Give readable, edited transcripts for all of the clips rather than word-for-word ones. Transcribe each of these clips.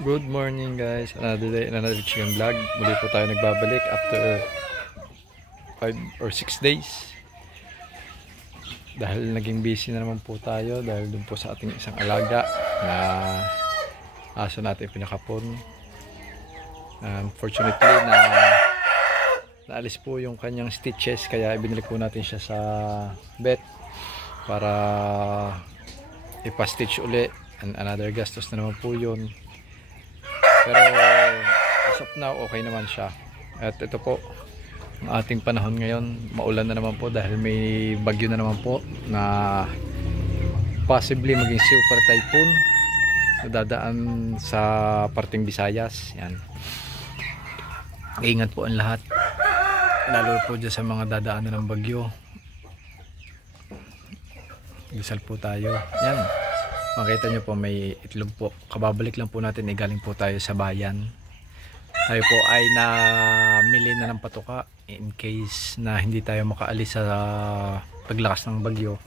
Good morning guys, another day, another chicken vlog. Muli po tayo nagbabalik after 5 or 6 days. Dahil naging busy na naman po tayo dahil dun po sa ating isang alaga na aso natin pinakapon. Unfortunately naalis po yung kanyang stitches, kaya ibinalik po natin siya sa vet para ipastitch uli, and another gastos na naman po yun. Pero as of now okay naman siya. At ito po ang ating panahon ngayon, maulan na naman po dahil may bagyo na naman po na possibly maging super typhoon na dadaan sa parting Visayas. Yan, ingat po ang lahat, lalo po dyan sa mga dadaanan ng bagyo. Gisal po tayo. Yan, makita nyo po may itlog po. Kababalik lang po natin, galing po tayo sa bayan. Tayo po ay namili na ng patuka in case na hindi tayo makaalis sa paglakas ng bagyo.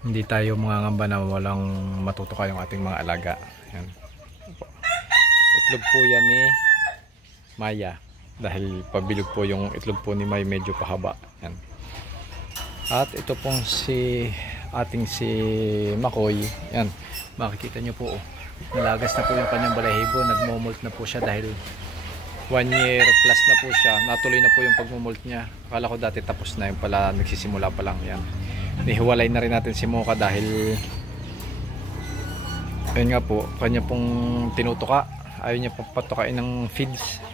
Hindi tayo mangangamba na walang matutuka yung ating mga alaga. Yan. Itlog po yan ni Maya, dahil pabilog po yung itlog po ni Maya, medyo pahaba. Yan. At ito pong si Makoy, yan, makikita nyo po, nalagas na po yung kanyang balahibo, nagmomolt na po siya dahil 1 year plus na po siya. Natuloy na po yung pagmomolt niya. Akala ko dati tapos na, yung pala nagsisimula pa lang. Yan, nihiwalay na rin natin si Mocha dahil ayun nga po, kanya pong tinutuka, ayaw niya patukain ng feeds,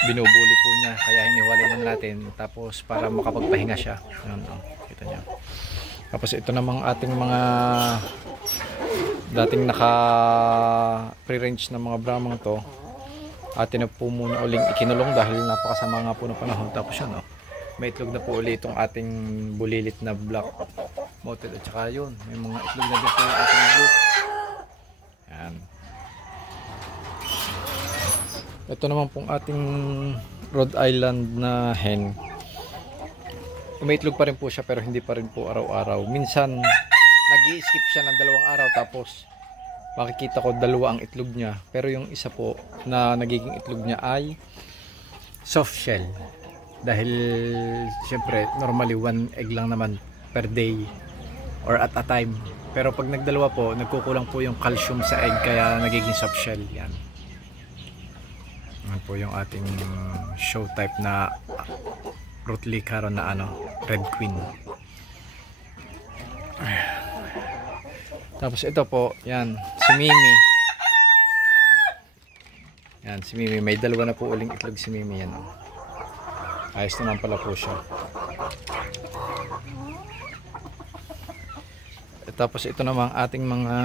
binubuli po niya, kaya hiniwalay na natin tapos para makapagpahinga siya. Yan, kita niyo. Tapos ito namang ating mga dating naka pre-range na mga Brahmang to, atin na po muna uling ikinulong dahil napakasama nga po ng panahon. Tapos yun, may itlog na po ulit itong ating bulilit na black mottled, at saka yun, may mga itlog na din po yung ating blue. Yan. Ito naman pong ating Rhode Island na hen, umaitlog pa rin po siya pero hindi pa rin po araw-araw. Minsan nag-i-skip siya ng 2 araw tapos makikita ko 2 ang itlog niya, pero yung isa po na nagiging itlog niya ay soft shell, dahil syempre normally 1 egg lang naman per day or at a time, pero pag nagdalawa po nagkukulang po yung calcium sa egg kaya nagiging soft shell. Yan, yan po yung ating show type na Rutli Caron na Red Queen. Tapos ito po, yan, si Mimi. Yan, si Mimi, may 2 na po uling itlog si Mimi. Yan, ayos naman pala po siya. Tapos ito naman ating mga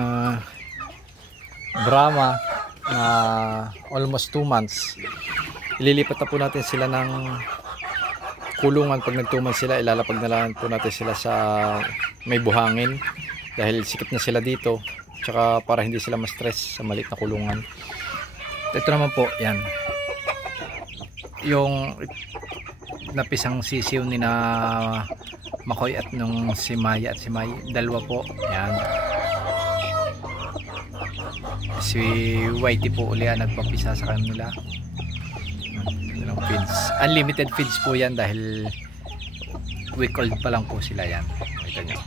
Brahma na almost 2 months. Ililipat na po natin sila ng kulungan. Pag nag 2 months sila, ilalapag na lang po natin sila sa may buhangin dahil sikip na sila dito, tsaka para hindi sila ma-stress sa maliit na kulungan. Ito naman po, yan, yung napisang sisiw ni na Makoy at nung si Maya at si May, 2 po. Yan, si Whitey po uli nagpapisa sa kanila. Feeds, unlimited feeds po yan dahil week old pa lang po sila. Yan, kita nyo.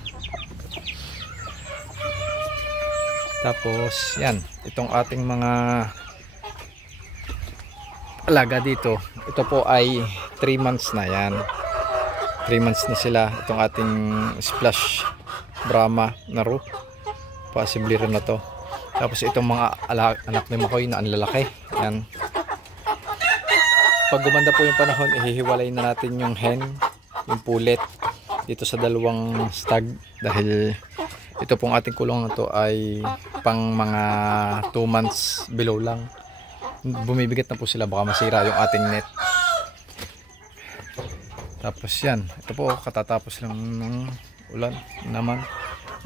Tapos yan, itong ating mga alaga dito, ito po ay 3 months na. Yan, 3 months na sila. Itong ating Splash Brahma na Ru, possibly rin na to. Tapos itong mga anak ni Makoy na ang lalaki. Yan, pag gumanda po yung panahon, ihihiwalay na natin yung hen, yung pulet dito sa 2 stag, dahil ito pong ating kulungan to ay pang mga 2 months below lang. Bumibigat na po sila, baka masira yung ating net. Tapos yan, ito po katatapos lang ng ulan naman,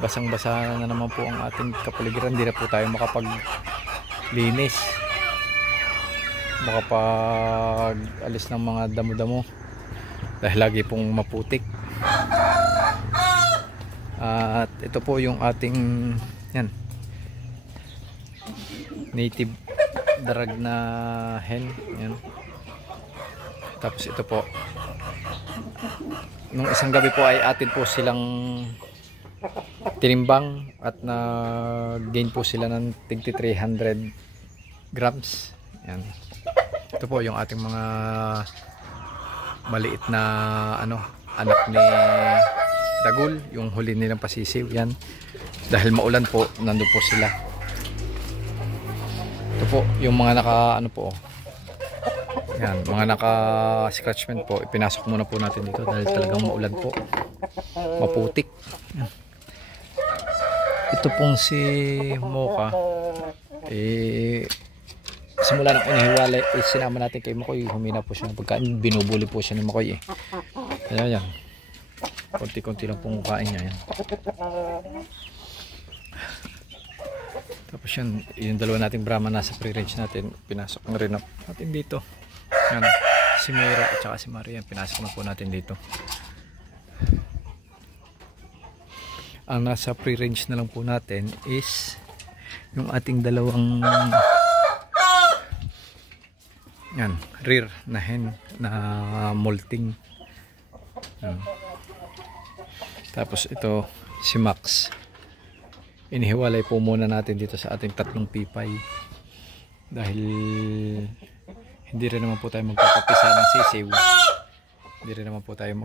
basang basa na naman po ang ating kapaligiran. Hindi na po tayo makapaglinis, makapag alis ng mga damo-damo dahil lagi pong maputik. At ito po yung ating yan, native darag na hen. Yan. Tapos ito po, nung isang gabi po ay atin po silang tinimbang at na gain po sila ng tigti 300 grams. Yan. Ito po yung ating mga maliit na anak ni Dagul, yung huli nilang pasisiw. Yan. Dahil maulan po, nandun po sila. Ito po yung mga yan, mga naka scratchment po, ipinasok muna po natin dito dahil talagang maulan po, maputik. Yan. Ito pong si Mocha, simula nang inihiwalay, sinama natin kay Makoy, humina po siya ng pagkain, binubuli po siya ni Makoy kaya yan, konti-konti lang pong kain niya. Yan. Tapos yan, yung dalawa nating Brahma nasa pre-range natin, pinasok na rin natin dito. Yan, si Mayra at saka si Maria, pinasok na po natin dito. Ang nasa pre-range na lang po natin is yung ating dalawang yan, rear na hen na molting. Yan. Tapos ito si Max, inihiwalay po muna natin dito sa ating tatlong pipay dahil hindi rin naman po tayo magpapapisa ng sisiw, hindi rin naman po tayo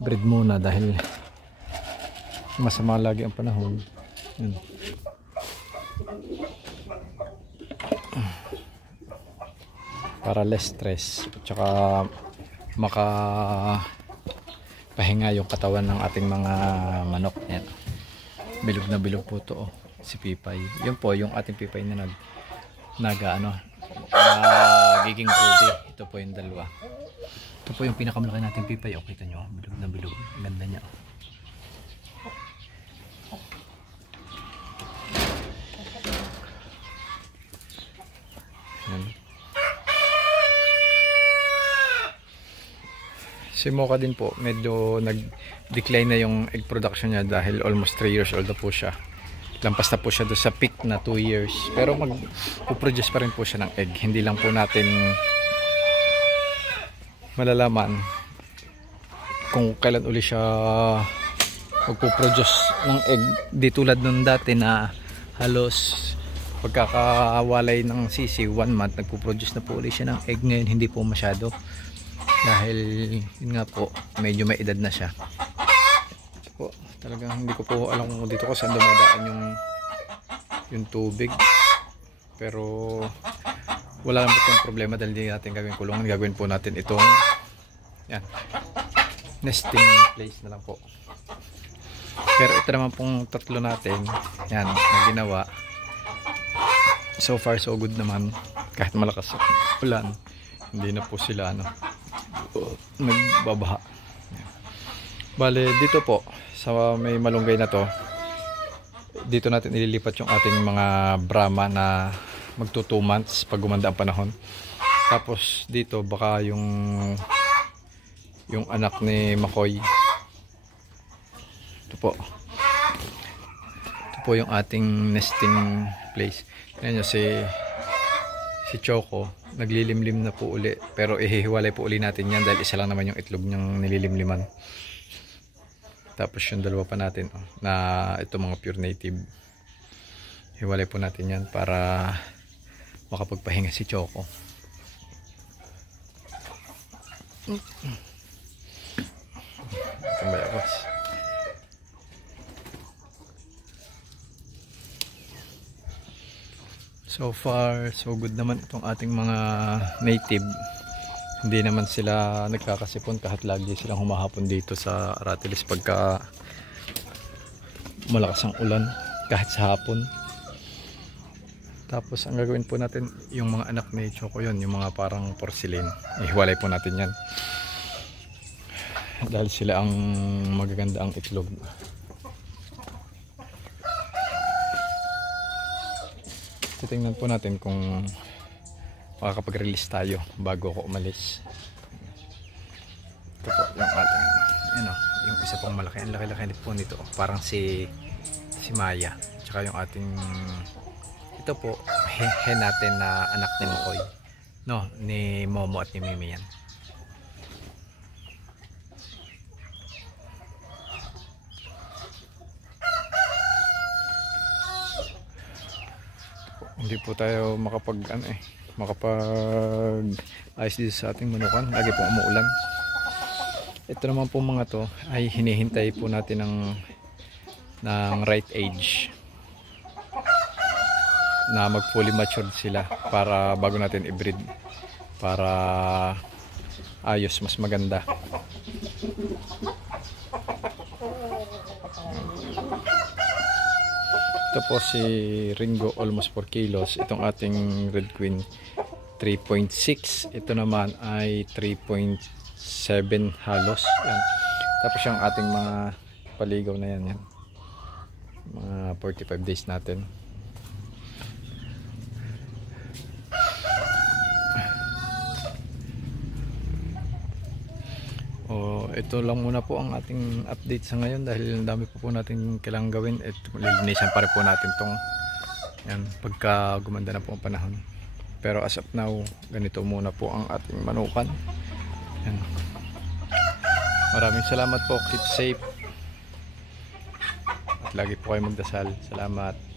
breed muna dahil masama lagi ang panahon. Yan. Para less stress at saka makapahinga yung katawan ng ating mga manok. Yan. Bilog na bilog po to si Pipay. Yun po yung ating Pipay na nagiging broody. Ito po yung dalawa. Ito po yung pinakamalaki nating Pipay. Kita nyo, bilog na bilog. Ganda niya. Yan. Si Mocha din po, medyo nag-decline na yung egg production niya dahil almost 3 years old na po siya. Lampas na po siya doon sa peak na 2 years. Pero mag-produce pa rin po siya ng egg. Hindi lang po natin malalaman kung kailan uli siya magpo-produce ng egg. Di tulad nung dati na halos pagkakawalay ng sisi 1 month nagpo-produce na po uli siya ng egg. Ngayon hindi po masyado dahil yun nga po, medyo may edad na siya. Po, talagang hindi ko po alam kung dito ko saan dumadaan yung tubig, pero wala lang po itong problema dahil hindi natin gagawin kulungan. Gagawin po natin itong yan, nesting place na lang po. Pero ito naman pong tatlo natin yan na ginawa, so far so good naman. Kahit malakas ang ulan, hindi na po sila nagbabaha. Bale dito po sa may malunggay na to, dito natin ililipat yung ating mga Brahma na magto 2 months pag gumanda ang panahon. Tapos dito baka yung anak ni Makoy. Ito po yung ating nesting place. Yan yung si Choco, naglilimlim na po uli, pero ihihiwalay po uli natin yan dahil isa lang naman yung itlog niyang nililimliman. Tapos yung dalawa pa natin na ito mga pure native, hiwalay po natin yan para makapagpahinga si Choco. Tambay ako. So far so good naman itong ating mga native. Hindi naman sila nagkakasipon kahit lagi silang humahapon dito sa Aratilis pagka malakas ang ulan, kahit sa hapon. Tapos ang gagawin po natin, yung mga anak ni Choco yun, yung mga parang porcelain, ihiwalay po natin yan dahil sila ang magaganda ang itlog. Titingnan po natin kung makakapag-release tayo bago ako umalis. Ito po yung ating yung isa pong malaki, ang laki-laki po nito, parang si Maya. Tsaka yung ating ito po hen natin na anak ni Mokoy, no, ni Momo at ni Mimi yan. Hindi po tayo makapag ayos dito sa ating manukan, lagi pong umuulan. Ito naman po mga to ay hinihintay po natin ng right age na mag fully matured sila para bago natin i-breed para ayos, mas maganda. Ito po si Ringo, almost 4 kilos. Itong ating Red Queen 3.6. Ito naman ay 3.7 halos. Yan. Tapos yung ating mga paligaw na yan, mga 45 days natin. Ito lang muna po ang ating update sa ngayon dahil ang dami po natin kailangang gawin. Lilinisan pa rin po natin tong yan, pagka gumanda na po ang panahon. Pero as of now, ganito muna po ang ating manukan. Yan. Maraming salamat po. Keep safe at lagi po kayo magdasal. Salamat.